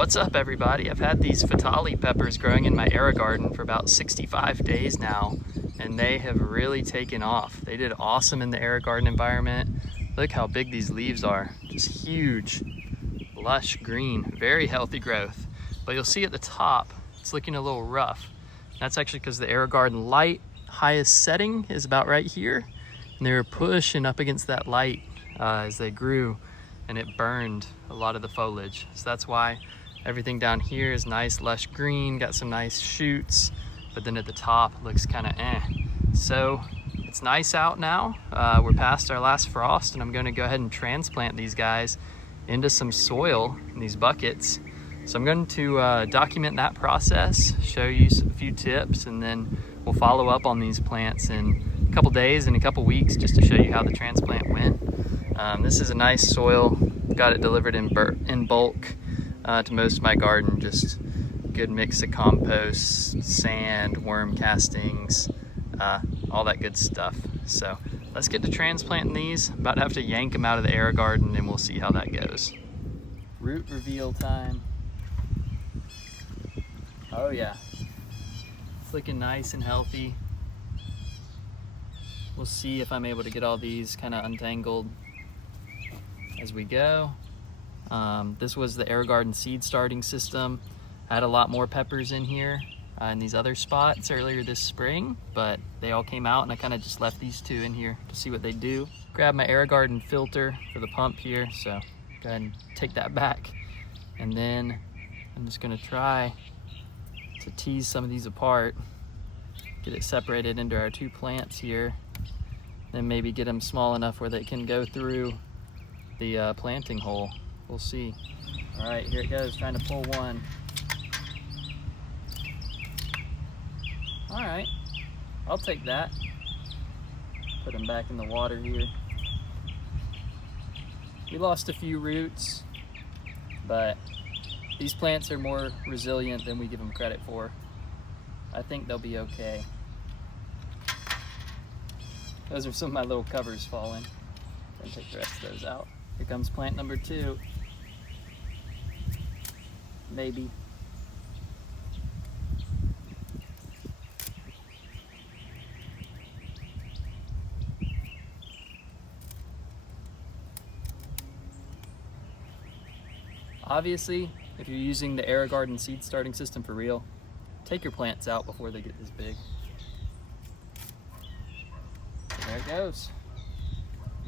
What's up, everybody? I've had these Fatali peppers growing in my aerogarden for about 65 days now, and they have really taken off. They did awesome in the aerogarden environment. Look how big these leaves are, just huge, lush green, very healthy growth. But you'll see at the top, it's looking a little rough. That's actually because the aerogarden light highest setting is about right here, and they were pushing up against that light as they grew, and it burned a lot of the foliage. So that's why everything down here is nice, lush green, got some nice shoots, but then at the top it looks kind of eh. So it's nice out now. We're past our last frost, and I'm going to go ahead and transplant these guys into some soil in these buckets. So I'm going to document that process, show you a few tips, and then we'll follow up on these plants in a couple days and a couple weeks just to show you how the transplant went. This is a nice soil. Got it delivered in bulk to most of my garden. Just good mix of compost, sand, worm castings, all that good stuff. So let's get to transplanting these. About to have to yank them out of the aerogarden, and we'll see how that goes. Root reveal time. Oh yeah, it's looking nice and healthy. We'll see if I'm able to get all these kind of untangled as we go. This was the aerogarden seed starting system. I had a lot more peppers in here in these other spots earlier this spring, but they all came out, and I kind of just left these two in here to see what they do. Grab my aerogarden filter for the pump here, so go ahead and take that back. And then I'm just gonna try to tease some of these apart, get it separated into our two plants here, then maybe get them small enough where they can go through the planting hole. We'll see. All right, here it goes, trying to pull one. All right, I'll take that. Put them back in the water here. We lost a few roots, but these plants are more resilient than we give them credit for. I think they'll be okay. Those are some of my little covers falling. Then take the rest of those out. Here comes plant number 2. Maybe. Obviously, if you're using the aerogarden seed starting system for real, take your plants out before they get this big. There it goes.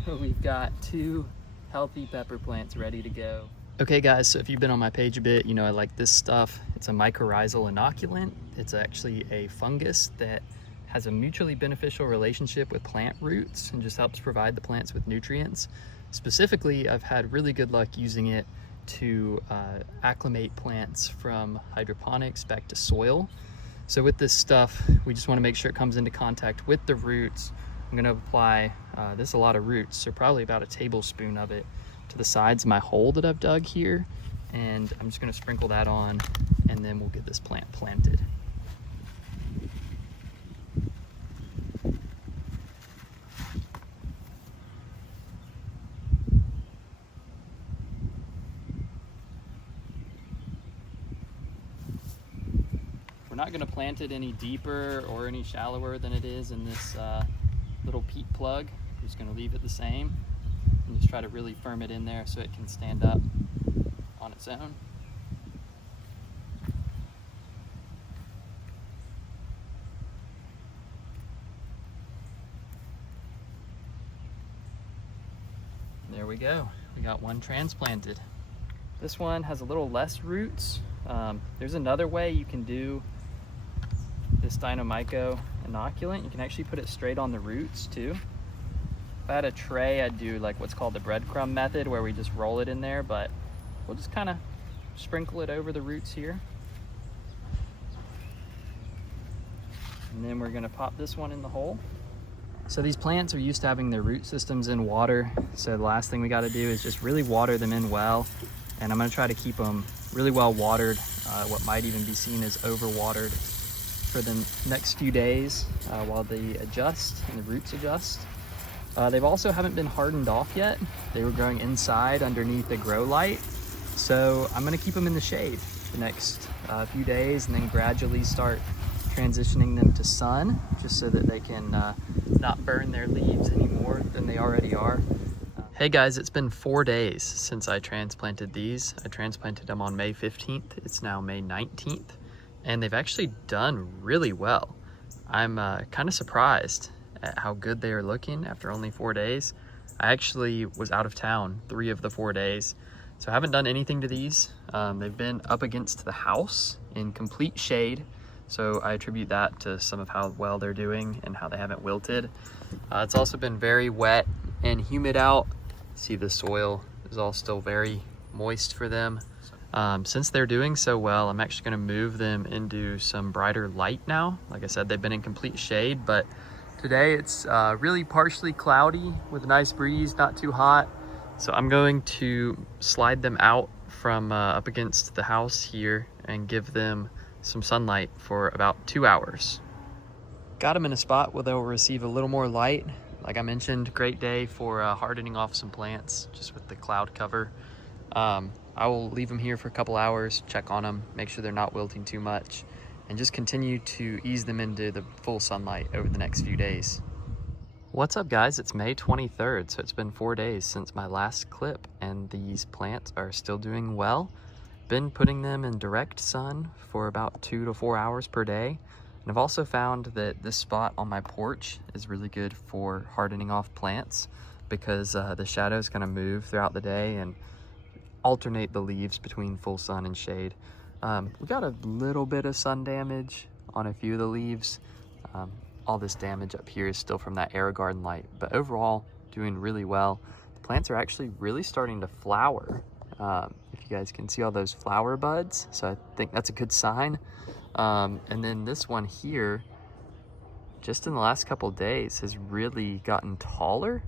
We've got 2 healthy pepper plants ready to go. Okay guys, so if you've been on my page a bit, you know I like this stuff. It's a mycorrhizal inoculant. It's actually a fungus that has a mutually beneficial relationship with plant roots and just helps provide the plants with nutrients. Specifically, I've had really good luck using it to acclimate plants from hydroponics back to soil. So with this stuff, we just want to make sure it comes into contact with the roots. I'm going to apply, this is a lot of roots, so probably about a tablespoon of it to the sides of my hole that I've dug here. And I'm just going to sprinkle that on, and then we'll get this plant planted. We're not going to plant it any deeper or any shallower than it is in this little peat plug. I'm just going to leave it the same and just try to really firm it in there so it can stand up on its own. There we go. We got one transplanted. This one has a little less roots. There's another way you can do this DYNOMYCO inoculant. You can actually put it straight on the roots too. If I had a tray, I'd do like what's called the breadcrumb method, where we just roll it in there, but we'll just kind of sprinkle it over the roots here. And then we're gonna pop this one in the hole. So these plants are used to having their root systems in water. So the last thing we gotta do is just really water them in well. And I'm gonna try to keep them really well watered, what might even be seen as overwatered, for the next few days while they adjust and the roots adjust. They've also haven't been hardened off yet. They were growing inside underneath the grow light, So I'm gonna keep them in the shade the next few days, and then gradually start transitioning them to sun, just so that they can not burn their leaves any more than they already are. Hey guys, it's been 4 days since I transplanted these. I transplanted them on May 15th. It's now May 19th, and they've actually done really well. I'm kind of surprised at how good they are looking after only 4 days. I actually was out of town 3 of the 4 days, so I haven't done anything to these. They've been up against the house in complete shade, so I attribute that to some of how well they're doing and how they haven't wilted. It's also been very wet and humid out. See, the soil is all still very moist for them. Since they're doing so well, I'm actually going to move them into some brighter light now. Like I said, they've been in complete shade, but today it's really partially cloudy with a nice breeze, not too hot. So I'm going to slide them out from up against the house here and give them some sunlight for about 2 hours. Got them in a spot where they'll receive a little more light. Like I mentioned, great day for hardening off some plants just with the cloud cover. I will leave them here for a couple hours, check on them, make sure they're not wilting too much, and just continue to ease them into the full sunlight over the next few days. What's up guys, it's May 23rd, so it's been 4 days since my last clip, and these plants are still doing well. Been putting them in direct sun for about 2 to 4 hours per day. And I've also found that this spot on my porch is really good for hardening off plants, because the shadow is going to move throughout the day and alternate the leaves between full sun and shade. We got a little bit of sun damage on a few of the leaves. All this damage up here is still from that aerogarden light, but overall doing really well. The plants are actually really starting to flower. If you guys can see all those flower buds, so I think that's a good sign. And then this one here, just in the last couple of days, has really gotten taller.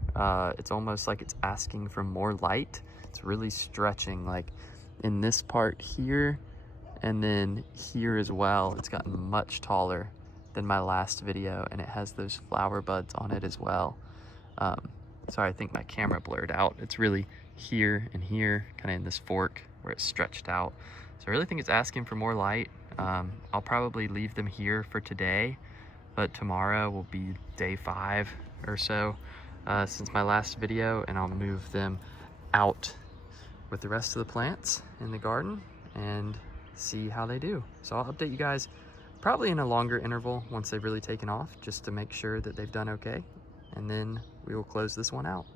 It's almost like it's asking for more light. It's really stretching, like in this part here, and then here as well. It's gotten much taller than my last video, and it has those flower buds on it as well. Sorry, I think my camera blurred out. It's really here and here, kind of in this fork where it's stretched out. So I really think it's asking for more light. I'll probably leave them here for today, but tomorrow will be day 5 or so since my last video, and I'll move them out with the rest of the plants in the garden and see how they do. So I'll update you guys probably in a longer interval once they've really taken off, just to make sure that they've done okay, and then we will close this one out.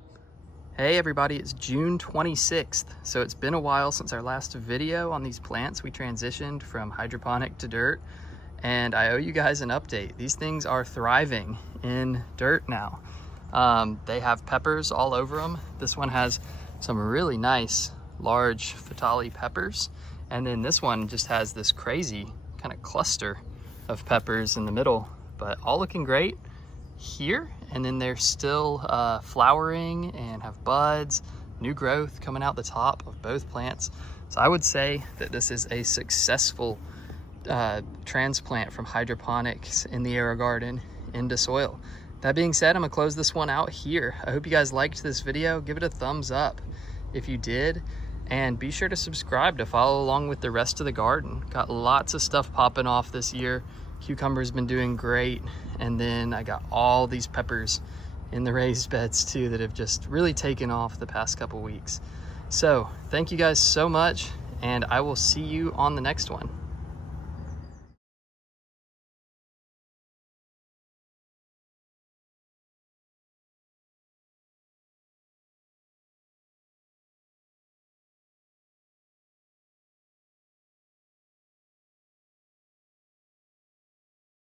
Hey everybody, it's June 26th. So it's been a while since our last video on these plants. We transitioned from hydroponic to dirt, and I owe you guys an update. These things are thriving in dirt now. They have peppers all over them. This one has some really nice large phytali peppers, and then this one just has this crazy kind of cluster of peppers in the middle, but all looking great here. And then they're still flowering and have buds, new growth coming out the top of both plants. So I would say that this is a successful transplant from hydroponics in the aerogarden into soil. That being said, I'm gonna close this one out here. I hope you guys liked this video. Give it a thumbs up if you did, and be sure to subscribe to follow along with the rest of the garden. Got lots of stuff popping off this year. Cucumber's been doing great, and then I got all these peppers in the raised beds too that have just really taken off the past couple weeks. So thank you guys so much, and I will see you on the next one.